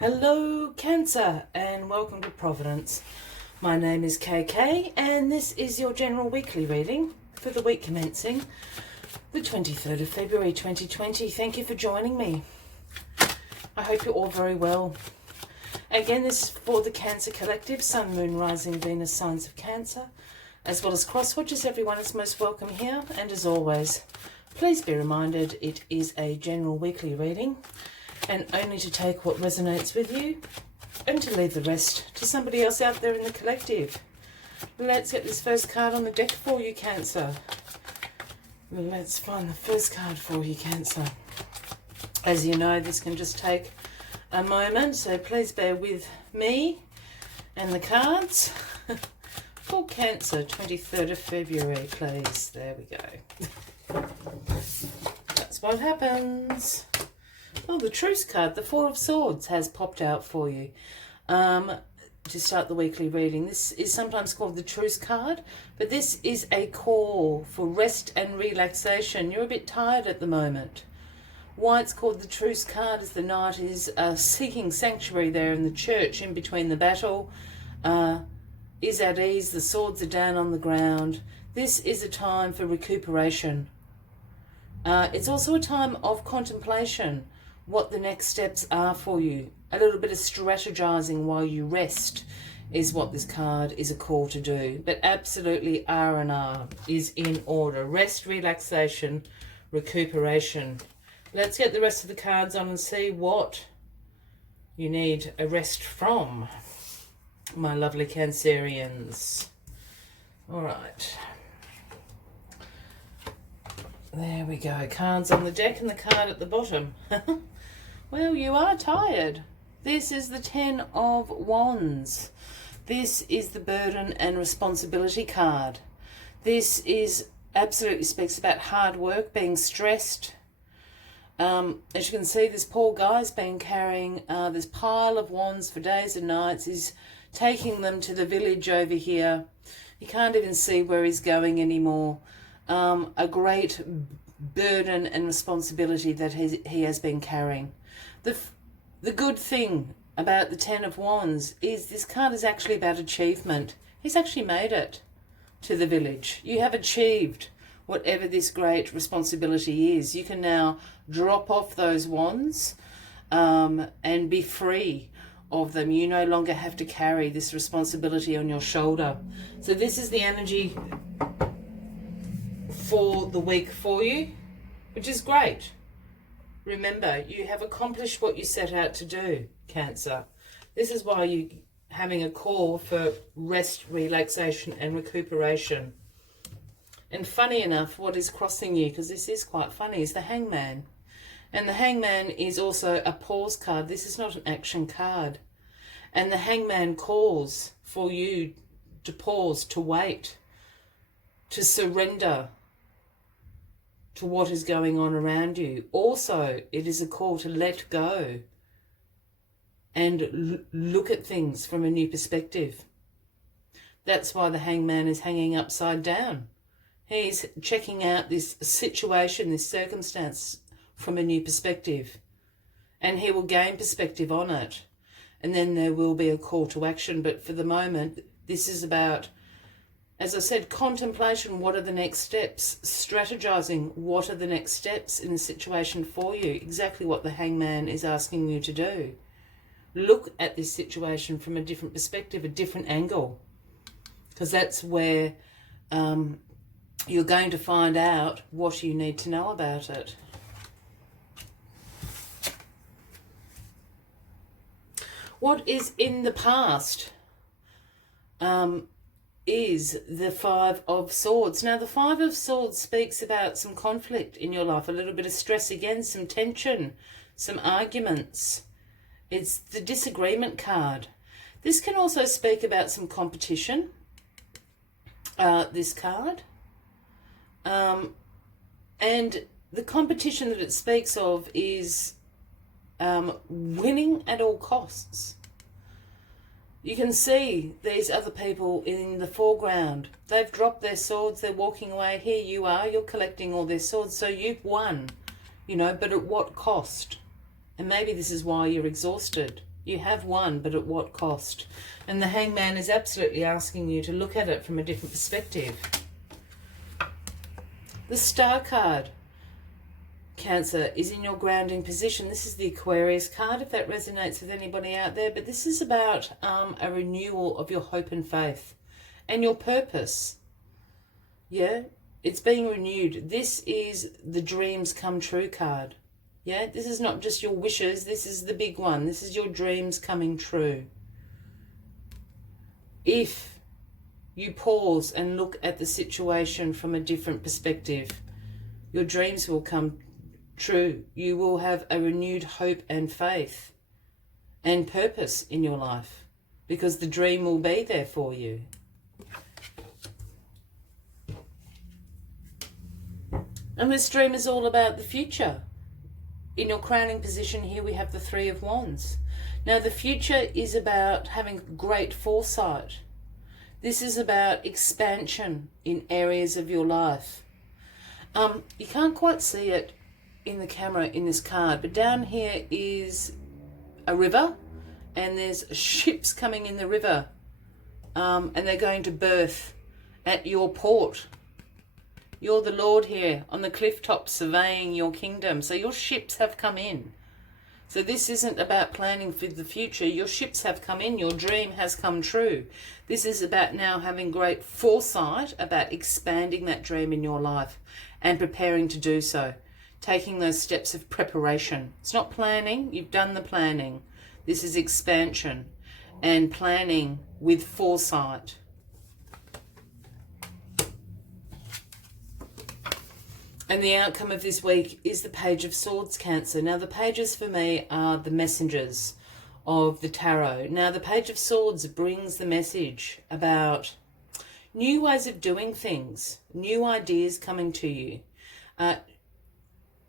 Hello Cancer and welcome to Providence. My name is KK and this is your general weekly reading for the week commencing the 23rd of February 2020. Thank you for joining me. I hope you're all very well. Again, this is for the Cancer Collective, Sun, Moon, Rising, Venus, signs of Cancer, as well as cross-watchers. Everyone is most welcome here, and as always, please be reminded it is a general weekly reading and only to take what resonates with you and to leave the rest to somebody else out there in the collective. Let's get this first card on the deck for you, Cancer. Let's find the first card for you, Cancer. As you know, this can just take a moment, so please bear with me and the cards. For Cancer, 23rd of February, please. There we go. That's what happens. Oh, the Truce card, the Four of Swords, has popped out for you to start the weekly reading. This is sometimes called the Truce card, but this is a call for rest and relaxation. You're a bit tired at the moment. Why it's called the Truce card is the Knight is seeking sanctuary there in the church in between the battle, is at ease, the swords are down on the ground. This is a time for recuperation. It's also a time of contemplation, what the next steps are for you. A little bit of strategizing while you rest is what this card is a call to do. But absolutely R&R is in order. Rest, relaxation, recuperation. Let's get the rest of the cards on and see what you need a rest from, my lovely Cancerians. All right. There we go. Cards on the deck and the card at the bottom. Well, you are tired. This is the Ten of Wands. This is the burden and responsibility card. This is absolutely speaks about hard work, being stressed. As you can see, this poor guy's been carrying this pile of wands for days and nights. He's taking them to the village over here. He can't even see where he's going anymore. A great burden and responsibility that he has been carrying. The good thing about the Ten of Wands is this card is actually about achievement. He's actually made it to the village. You have achieved whatever this great responsibility is. You can now drop off those wands and be free of them. You no longer have to carry this responsibility on your shoulder. So this is the energy for the week for you, which is great. Remember, you have accomplished what you set out to do, Cancer. This is why you're having a call for rest, relaxation and recuperation. And funny enough, what is crossing you, because this is quite funny, is the Hangman. And the Hangman is also a pause card. This is not an action card. And the Hangman calls for you to pause, to wait, to surrender to what is going on around you. Also, it is a call to let go and look at things from a new perspective. That's why the Hangman is hanging upside down. He's checking out this situation, this circumstance from a new perspective. And he will gain perspective on it. And then there will be a call to action. But for the moment, this is about, as I said, contemplation. What are the next steps? Strategizing. What are the next steps in the situation for you? Exactly what the Hangman is asking you to do. Look at this situation from a different perspective, a different angle. Because that's where you're going to find out what you need to know about it. What is in the past is the Five of Swords. Now, the Five of Swords speaks about some conflict in your life, a little bit of stress again, some tension, some arguments. It's the disagreement card. This can also speak about some competition, this card. And the competition that it speaks of is winning at all costs. You can see these other people in the foreground. They've dropped their swords. They're walking away. Here you are. You're collecting all their swords. So you've won, you know, but at what cost? And maybe this is why you're exhausted. You have won, but at what cost? And the Hangman is absolutely asking you to look at it from a different perspective. The Star card, Cancer, is in your grounding position. This is the Aquarius card, if that resonates with anybody out there. But this is about a renewal of your hope and faith and your purpose. Yeah, it's being renewed. This is the dreams come true card. Yeah, this is not just your wishes. This is the big one. This is your dreams coming true. If you pause and look at the situation from a different perspective, your dreams will come true. You will have a renewed hope and faith and purpose in your life because the dream will be there for you. And this dream is all about the future. In your crowning position here, we have the Three of Wands. Now, the future is about having great foresight. This is about expansion in areas of your life. You can't quite see it in the camera in this card, but down here is a river, and there's ships coming in the river, and they're going to berth at your port. You're the Lord here on the cliff top surveying your kingdom. So your ships have come in. So this isn't about planning for the future. Your ships have come in. Your dream has come true. This is about now having great foresight about expanding that dream in your life and preparing to do so. Taking those steps of preparation. It's not planning. You've done the planning. This is expansion and planning with foresight. And the outcome of this week is the Page of Swords, Cancer. Now, the pages for me are the messengers of the tarot. Now, the Page of Swords brings the message about new ways of doing things, new ideas coming to you,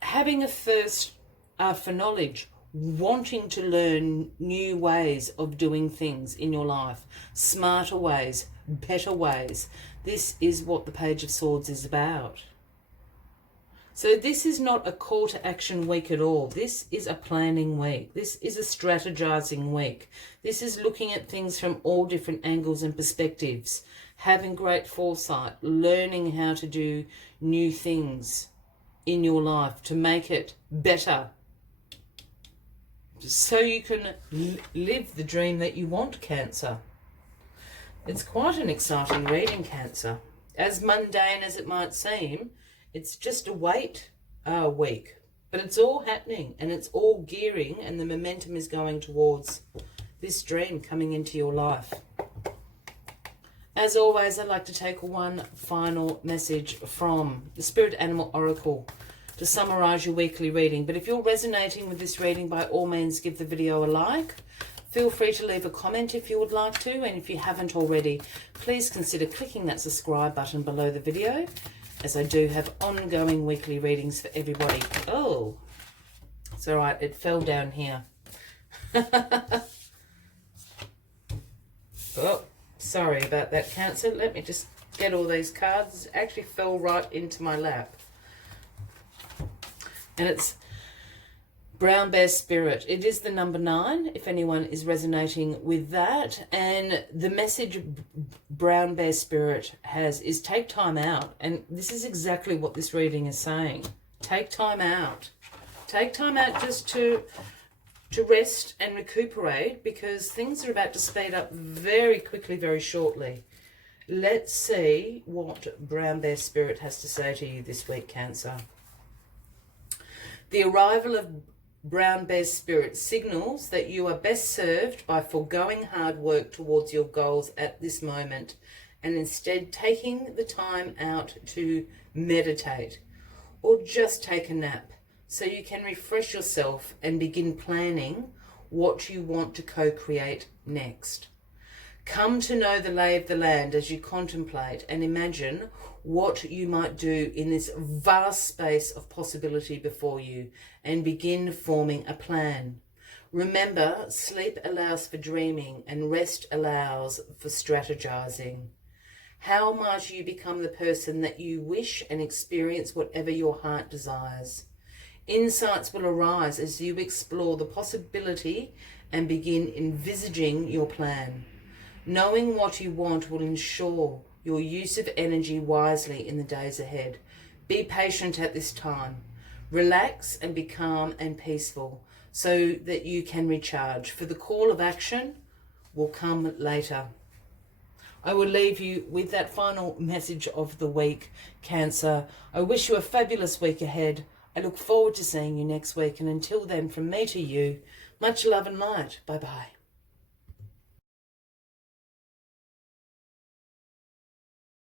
having a thirst for knowledge, wanting to learn new ways of doing things in your life, smarter ways, better ways. This is what the Page of Swords is about. So this is not a call to action week at all. This is a planning week. This is a strategizing week. This is looking at things from all different angles and perspectives, having great foresight, learning how to do new things in your life to make it better, so you can live the dream that you want, Cancer. It's quite an exciting reading, Cancer. As mundane as it might seem, it's just a wait week, but it's all happening and it's all gearing, and the momentum is going towards this dream coming into your life. As always, I'd like to take one final message from the Spirit Animal Oracle to summarize your weekly reading. But if you're resonating with this reading, by all means, give the video a like. Feel free to leave a comment if you would like to. And if you haven't already, please consider clicking that subscribe button below the video, as I do have ongoing weekly readings for everybody. Oh, it's all right. It fell down here. Oh, sorry about that, Cancer. Let me just get all these cards. It actually fell right into my lap. And it's Brown Bear Spirit. It is the number 9, if anyone is resonating with that. And the message Brown Bear Spirit has is take time out. And this is exactly what this reading is saying. Take time out. Take time out just to rest and recuperate, because things are about to speed up very quickly, very shortly. Let's see what Brown Bear Spirit has to say to you this week, Cancer. The arrival of Brown Bear Spirit signals that you are best served by foregoing hard work towards your goals at this moment, and instead taking the time out to meditate or just take a nap, so you can refresh yourself and begin planning what you want to co-create next. Come to know the lay of the land as you contemplate and imagine what you might do in this vast space of possibility before you, and begin forming a plan. Remember, sleep allows for dreaming and rest allows for strategizing. How might you become the person that you wish and experience whatever your heart desires? Insights will arise as you explore the possibility and begin envisaging your plan. Knowing what you want will ensure your use of energy wisely in the days ahead. Be patient at this time. Relax and be calm and peaceful so that you can recharge, for the call of action will come later. I will leave you with that final message of the week, Cancer. I wish you a fabulous week ahead. I look forward to seeing you next week, and until then, from me to you, much love and light. Bye-bye.